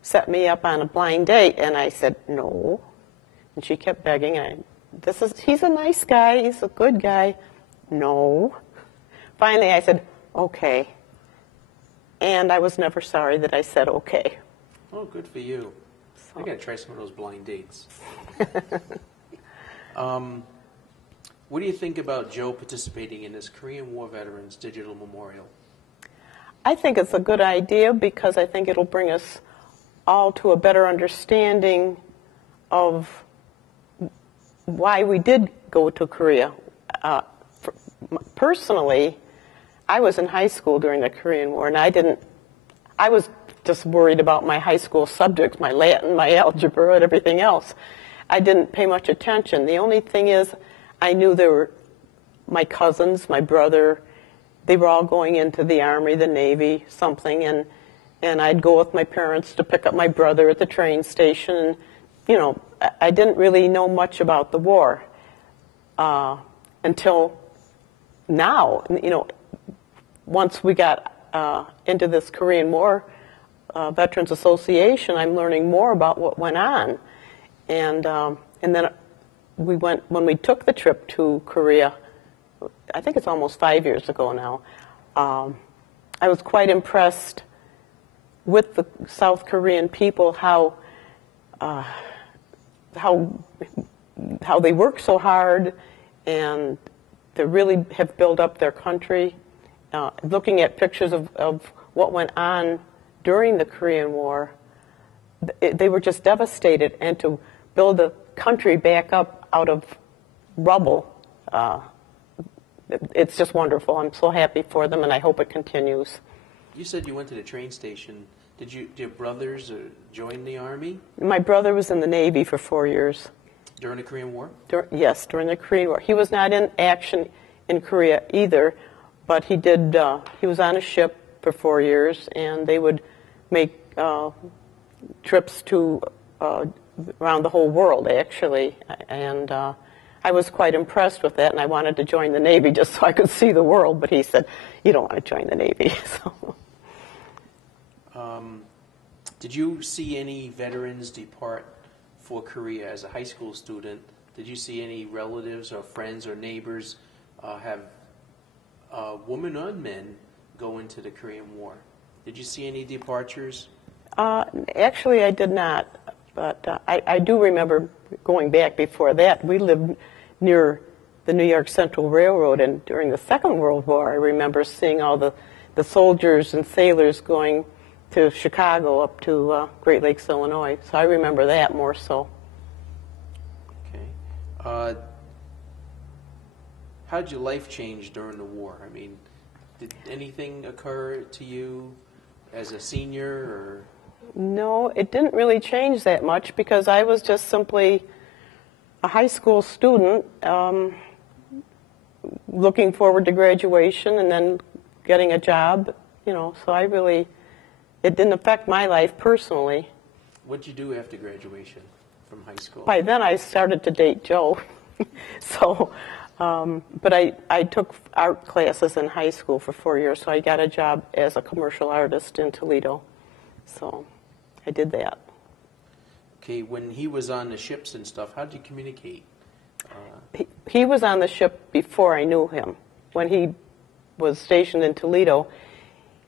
set me up on a blind date, and I said no. And she kept begging. He's a nice guy. He's a good guy. No. Finally, I said, okay. And I was never sorry that I said okay. Oh, good for you. So. I got to try some of those blind dates. What do you think about Joe participating in this Korean War Veterans Digital Memorial? I think it's a good idea because I think it'll bring us all to a better understanding of why we did go to Korea. Personally, I was in high school during the Korean War, and I was just worried about my high school subjects, my Latin, my algebra, and everything else. I didn't pay much attention. The only thing is, I knew there were my cousins, my brother, they were all going into the Army, the Navy, something, and I'd go with my parents to pick up my brother at the train station. And, I didn't really know much about the war until now. Once we got into this Korean War Veterans Association, I'm learning more about what went on. And then when we took the trip to Korea, I think it's almost 5 years ago now, I was quite impressed with the South Korean people, how they work so hard and they really have built up their country. Looking at pictures of what went on during the Korean War, they were just devastated, and to build the country back up out of rubble, it's just wonderful. I'm so happy for them, and I hope it continues. You said you went to the train station. Did your brothers join the Army? My brother was in the Navy for 4 years. During the Korean War? Yes, during the Korean War. He was not in action in Korea either, but he did. He was on a ship for 4 years, and they would make trips to around the whole world, actually. And I was quite impressed with that, and I wanted to join the Navy just so I could see the world. But he said, "You don't want to join the Navy." So. Did you see any veterans depart for Korea as a high school student? Did you see any relatives or friends or neighbors have women or men go into the Korean War? Did you see any departures? Actually, I did not, but I do remember going back before that. We lived near the New York Central Railroad, and during the Second World War, I remember seeing all the soldiers and sailors going to Chicago up to Great Lakes, Illinois. So I remember that more so. Okay. How did your life change during the war? I mean, did anything occur to you as a senior, or? No, it didn't really change that much because I was just simply a high school student looking forward to graduation and then getting a job, so it didn't affect my life personally. What did you do after graduation from high school? By then I started to date Joe. So, but I took art classes in high school for 4 years, so I got a job as a commercial artist in Toledo. So I did that. Okay, when he was on the ships and stuff, how did you communicate? He was on the ship before I knew him. When he was stationed in Toledo,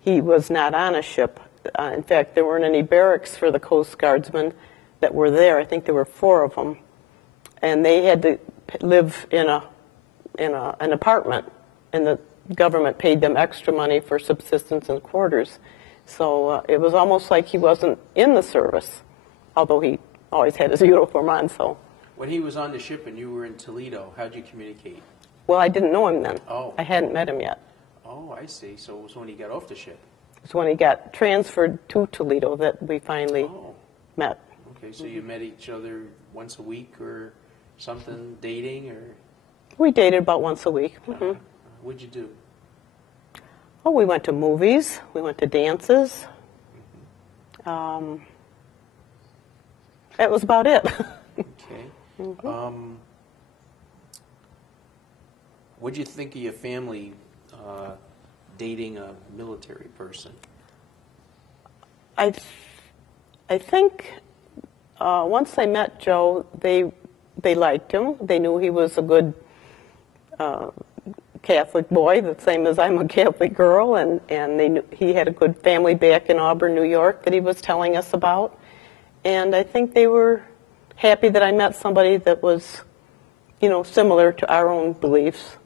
he was not on a ship. In fact, there weren't any barracks for the Coast Guardsmen that were there. I think there were 4 of them. and they had to live in an apartment, and the government paid them extra money for subsistence and quarters. So it was almost like he wasn't in the service, although he always had his uniform on. So when he was on the ship and you were in Toledo, how'd you communicate? well, I didn't know him then. Oh. I hadn't met him yet. Oh, I see. So it was when he got off the ship. It's when he got transferred to Toledo that we finally met. Okay, so you met each other once a week or something, dating, or? We dated about once a week. Mm-hmm. What'd you do? Oh, we went to movies. We went to dances. That was about it. Okay. What'd you think of your family dating a military person? I think once they met Joe, they liked him. They knew he was a good Catholic boy, the same as I'm a Catholic girl, and they knew he had a good family back in Auburn, New York, that he was telling us about. And I think they were happy that I met somebody that was, similar to our own beliefs.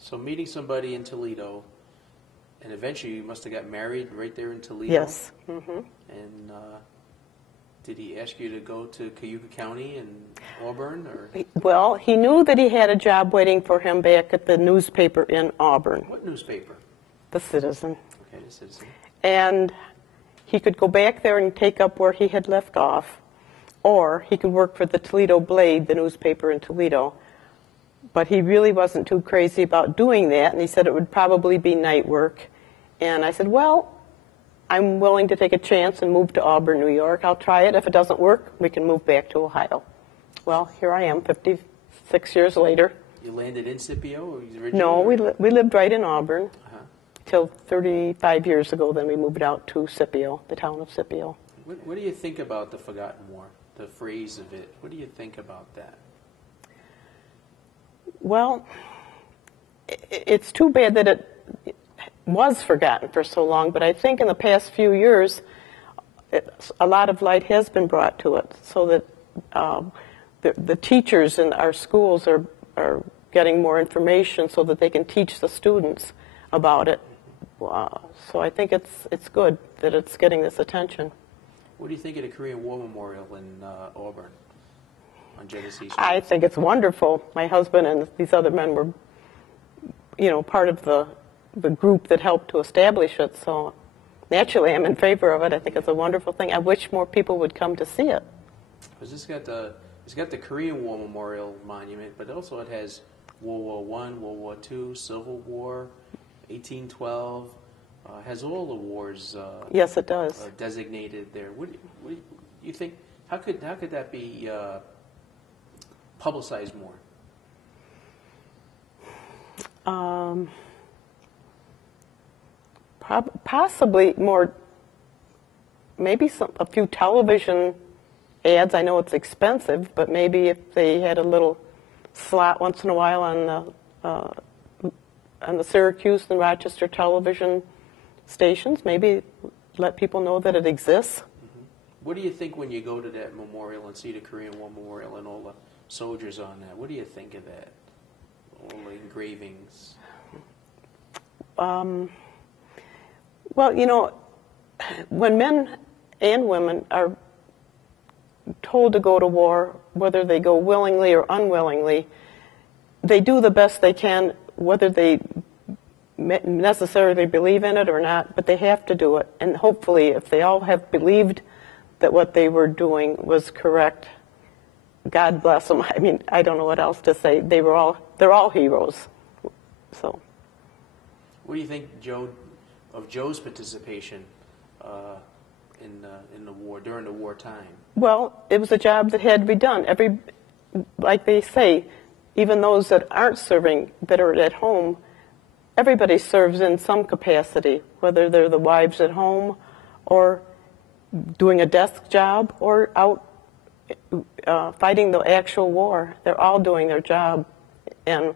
So meeting somebody in Toledo, and eventually you must have got married right there in Toledo. Yes. Mm-hmm. And did he ask you to go to Cayuga County and Auburn, or? Well, he knew that he had a job waiting for him back at the newspaper in Auburn. What newspaper? The Citizen. Okay, the Citizen. And he could go back there and take up where he had left off, or he could work for the Toledo Blade, the newspaper in Toledo. But he really wasn't too crazy about doing that, and he said it would probably be night work. And I said, well, I'm willing to take a chance and move to Auburn, New York. I'll try it. If it doesn't work, we can move back to Ohio. Well, here I am, 56 years later. You landed in Scipio? Or originally? No, we lived right in Auburn till 35 years ago. Then we moved out to Scipio, the town of Scipio. What do you think about the Forgotten War, the phrase of it? What do you think about that? Well, it's too bad that it was forgotten for so long, but I think in the past few years, a lot of light has been brought to it, so that the teachers in our schools are getting more information so that they can teach the students about it. So I think it's good that it's getting this attention. What do you think of the Korean War Memorial in Auburn on Genesee Street? I think it's wonderful. My husband and these other men were, part of the group that helped to establish it. So naturally, I'm in favor of it. I think it's a wonderful thing. I wish more people would come to see it. Because it's got the Korean War Memorial Monument, but also it has World War I, World War II, Civil War, 1812. Has all the wars. Yes, it does. Designated there. What do you think? How could that be publicized more? Possibly more. Maybe a few television ads. I know it's expensive, but maybe if they had a little slot once in a while on the Syracuse and Rochester television stations, maybe let people know that it exists. Mm-hmm. What do you think when you go to that memorial and see the Korean War Memorial and all the soldiers on that? What do you think of that? All the engravings. Well, when men and women are told to go to war, whether they go willingly or unwillingly, they do the best they can, whether they necessarily believe in it or not, but they have to do it. And hopefully, if they all have believed that what they were doing was correct, God bless them. I mean, I don't know what else to say. They're all heroes. So, what do you think, Joe, of Joe's participation in the war, during the wartime? Well, it was a job that had to be done. Like they say, even those that aren't serving, that are at home, everybody serves in some capacity, whether they're the wives at home or doing a desk job or out fighting the actual war. They're all doing their job, and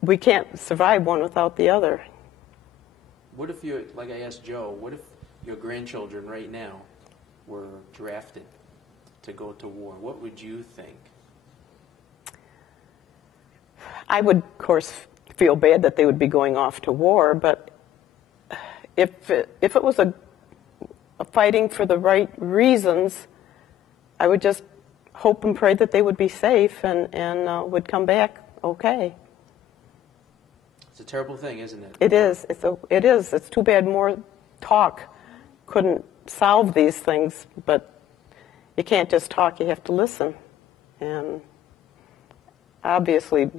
we can't survive one without the other. What if like I asked Joe, what if your grandchildren right now were drafted to go to war? What would you think? I would, of course, feel bad that they would be going off to war, but if it was a fighting for the right reasons, I would just hope and pray that they would be safe and would come back okay. It's a terrible thing, isn't it? It is. It is. It's too bad more talk couldn't solve these things, but you can't just talk, you have to listen. And obviously,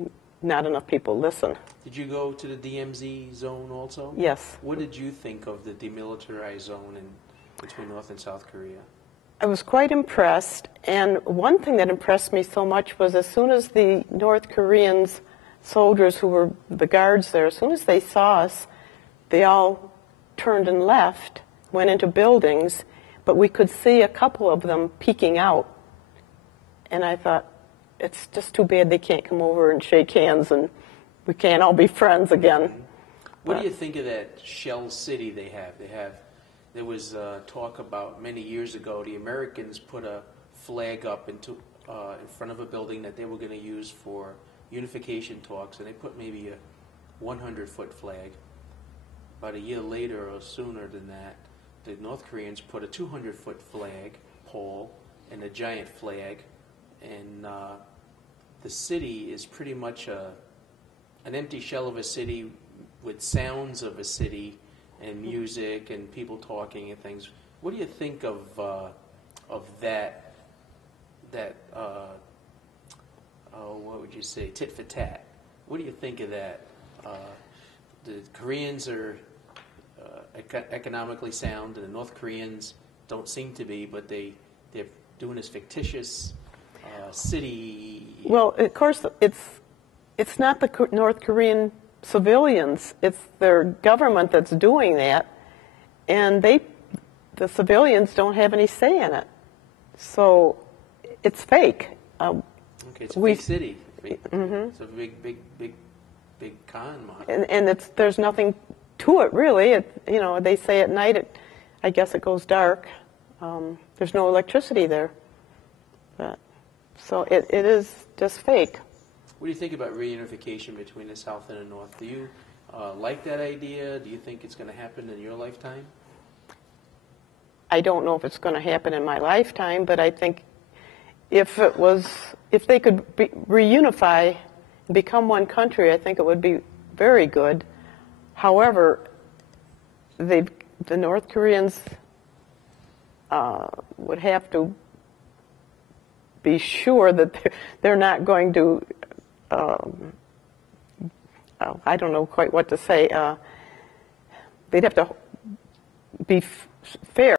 not enough people listen. Did you go to the DMZ zone also? Yes. What did you think of the demilitarized zone between North and South Korea? I was quite impressed, and one thing that impressed me so much was as soon as the North Koreans, soldiers who were the guards there, as soon as they saw us, they all turned and left, went into buildings, but we could see a couple of them peeking out. And I thought, it's just too bad they can't come over and shake hands and we can't all be friends again. What do you think of that shell city they have? There was talk about many years ago, the Americans put a flag up in front of a building that they were going to use for unification talks, and they put maybe a 100-foot flag. About a year later or sooner than that, the North Koreans put a 200-foot flag pole and a giant flag, and the city is pretty much an empty shell of a city with sounds of a city and music and people talking and things. What do you think of that? What would you say? Tit for tat. What do you think of that? The Koreans are economically sound, and the North Koreans don't seem to be, but they're doing this fictitious city. Well, of course, it's not the North Korean civilians; it's their government that's doing that, and the civilians don't have any say in it. So it's fake. Okay, it's a fake city. It's a big con model. And there's nothing to it really. They say at night I guess it goes dark. There's no electricity there, so it is just fake. What do you think about reunification between the South and the North? Do you like that idea? Do you think it's going to happen in your lifetime? I don't know if it's going to happen in my lifetime, but I think if they could reunify and become one country, I think it would be very good. However, the North Koreans would have to be sure that they're not going to, I don't know quite what to say, they'd have to be fair.